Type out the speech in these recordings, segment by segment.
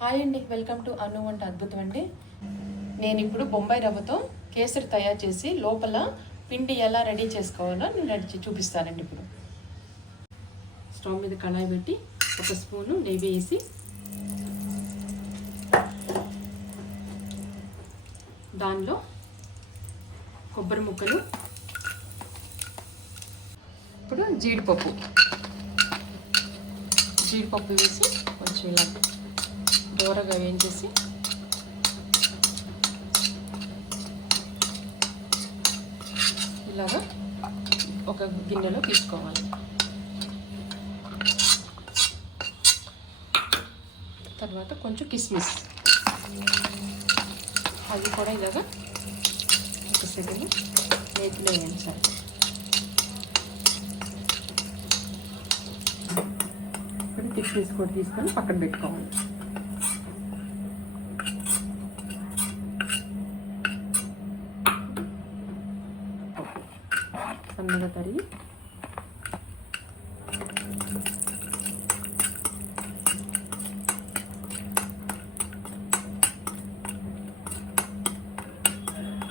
Hi అండి, welcome to అను వంట అద్భుతం అండి. నేను ఇప్పుడు బొంబాయి రవ్వతో కేసరి తయారు చేసి లోపల పిండి ఎలా రెడీ చేసుకోవాలో నేను రెడీ చూపిస్తానండి. ఇప్పుడు స్టవ్ మీద కళాయి పెట్టి 1 స్పూను నెయ్యి వేసి దానిలో కొబ్బరి ముక్కలు, ఇప్పుడు జీడిపప్పు వేసి కొంచెం ఇలా దూరగా వేయించేసి ఇలాగా ఒక గిన్నెలో తీసుకోవాలి. తర్వాత కొంచెం కిస్మిస్ అది కూడా ఇలాగా ఒక సెకండ్ నేతిలో వేయించాలి. ఇప్పుడు కిస్మిస్ కూడా తీసుకొని పక్కన పెట్టుకోవాలి. సన్నగా తరిగి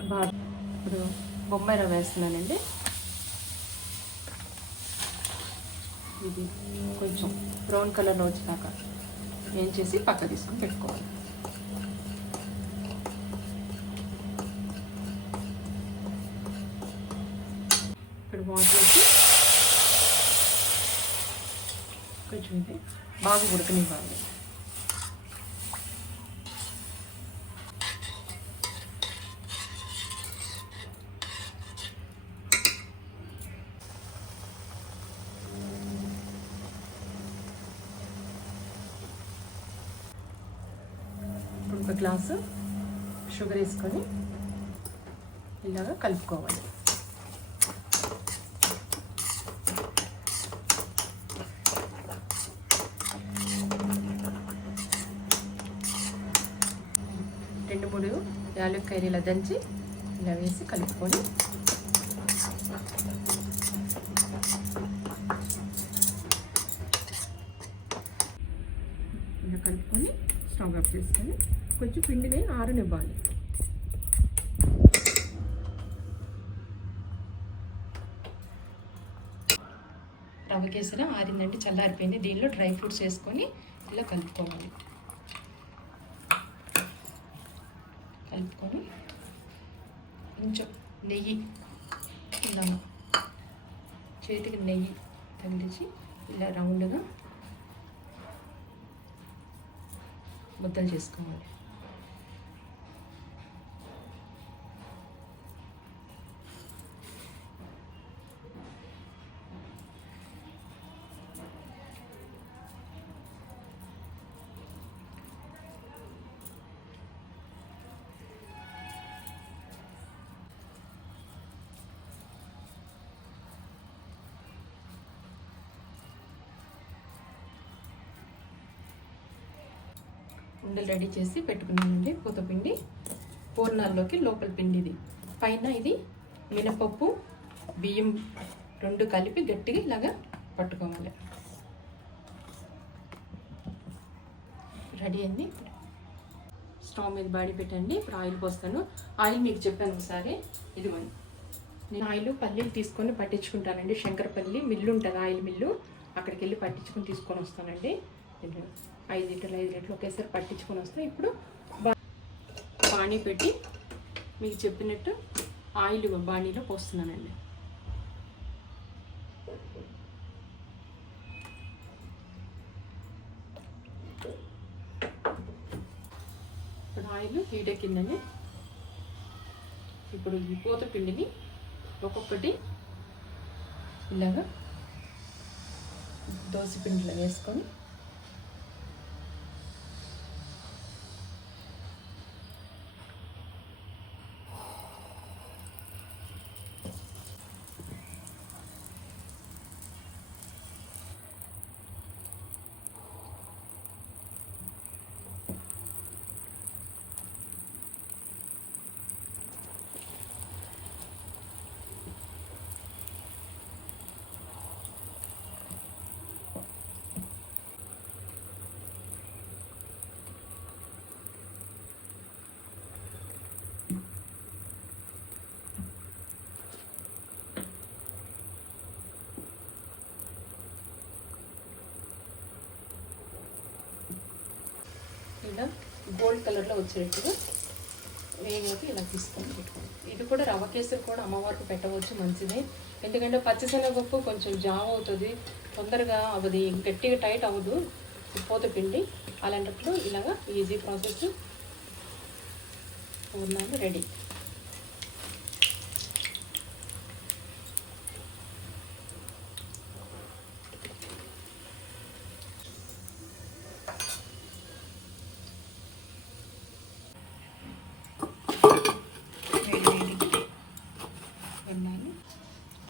బాగా ఇప్పుడు బొంబాయి రవ్వ వేస్తున్నానండి. ఇది కొంచెం బ్రౌన్ కలర్లో వచ్చినాక ఏం చేసి పక్క తీసుకొని పెట్టుకోవాలి. ఇప్పుడు వాటర్ వేసి కొంచెం ఇది బాగా ఉడకనివ్వాలి. ఇప్పుడు 1 గ్లాసు షుగర్ వేసుకొని ఇలాగా కలుపుకోవాలి. రెండు 3 యాలక్కాయలు ఇలా దంచి ఇలా వేసి కలుపుకొని ఇలా కలుపుకొని స్టవ్ ఆఫ్ చేసుకొని కొంచెం పిండిని ఆరనివ్వాలి. రవ్వ కేసరి ఆరిందండి, చల్లారిపోయింది. దీనిలో డ్రై ఫ్రూట్స్ వేసుకొని ఇలా కలుపుకోవాలి. కలుపుకొని కొంచెం నెయ్యి ఇలా చేతికి నెయ్యి తగిలించి ఇలా రౌండ్గా ముద్దలు చేసుకోవాలి. ఉండలు రెడీ చేసి పెట్టుకున్నానండి. పూతపిండి పూర్ణాల్లోకి లోపల పిండి ఇది, పైన ఇది మినపప్పు బియ్యం 2 కలిపి గట్టిగా ఇలాగా పట్టుకోవాలి. రెడీ అయింది. స్టవ్ మీద బాడీ పెట్టండి. ఇప్పుడు ఆయిల్ పోస్తాను. ఆయిల్ మీకు చెప్పాను ఒకసారి, ఇదిగోండి. నేను ఆయిల్ పల్లీలు తీసుకొని పట్టించుకుంటానండి. శంకరపల్లి మిల్లు ఉంటుంది, ఆయిల్ మిల్లు, అక్కడికి వెళ్ళి పట్టించుకొని తీసుకొని వస్తానండి. 5 లీటర్లు ఒకేసారి పట్టించుకొని వస్తాను. ఇప్పుడు బాణీ పెట్టి మీకు చెప్పినట్టు ఆయిల్ బాణీలో పోస్తున్నానండి. ఇప్పుడు ఆయిల్ హీట్ ఎక్కిందని ఇప్పుడు ఈ పూత పిండిని ఒక్కొక్కటి ఇలాగా దోశ పిండిలో వేసుకొని గోల్డ్ కలర్లో వచ్చేటట్టుగా వేగేసి ఇలా తీసుకొని పెట్టుకోండి. ఇది కూడా రవ్వ కేసరి కూడా అమ్మవారికి పెట్టవచ్చు, మంచిది. ఎందుకంటే పచ్చిశనగపప్పు కొంచెం జామ్ అవుతుంది, తొందరగా అది గట్టిగా టైట్ అవ్వదు పూత పిండి. అలాంటప్పుడు ఇలాగా ఈజీ ప్రాసెస్. పూర్ణాలు రెడీ.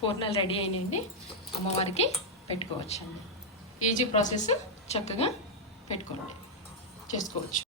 పూర్ణాలు రెడీ అయినాయండి, అమ్మవారికి పెట్టుకోవచ్చండి. ఈజీ ప్రాసెస్, చక్కగా పెట్టుకోండి, చేసుకోవచ్చు.